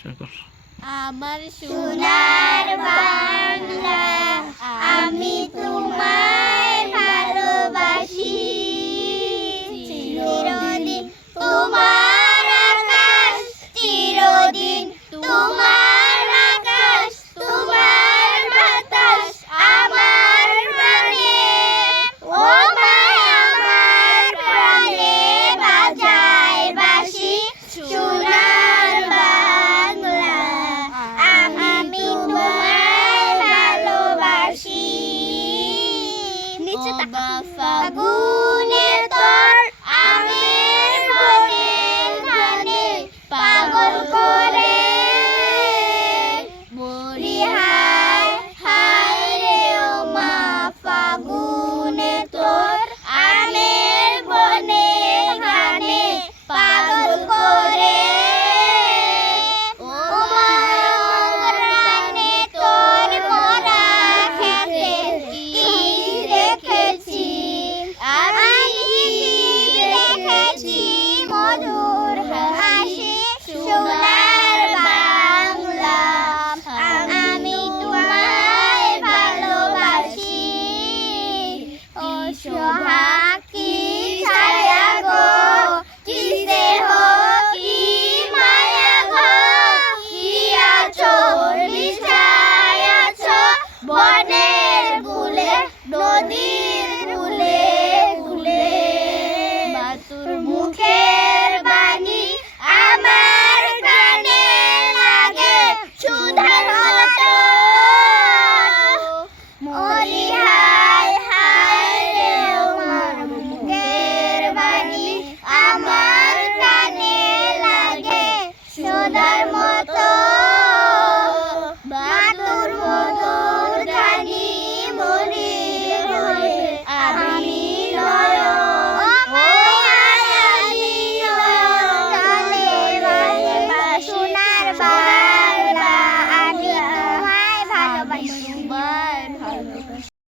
আমার সোনার বাংলা আমি তোমায় ভালোবাসি চিরদিন তোমার আকাশ চিরদিন তোমার আকাশ তোমার বাতাস আমার প্রাণে ও মা আমার প্রাণে বাজায় বাঁশি সোনার বাংলা আমি তোমায় ভালোবাসি ফাগুনে তোর আমের বনে ধানে পাগল করে মরি হায় হায় রে ও মা ফাগুনে তোর আমের বনে ধানে পাগল করে ও মা রানে তোর মরা খেতে কি দেখেছি আমি দেখেছি মধুর হাসি সোনার বাংলা আমি তোমায় ভালোবাসি ও সোহাগী ছায়া গো কি স্নেহ কি মায়া গো কি আঁচল বিছায় আছো বনের গুলে নদীর গুলে গুলে বাতুর মুখের বাণী আমার কানে লাগে সুধার মতো মরি হায় হায় রে আমার মুখের বাণী আমার কানে লাগে সুধার মতো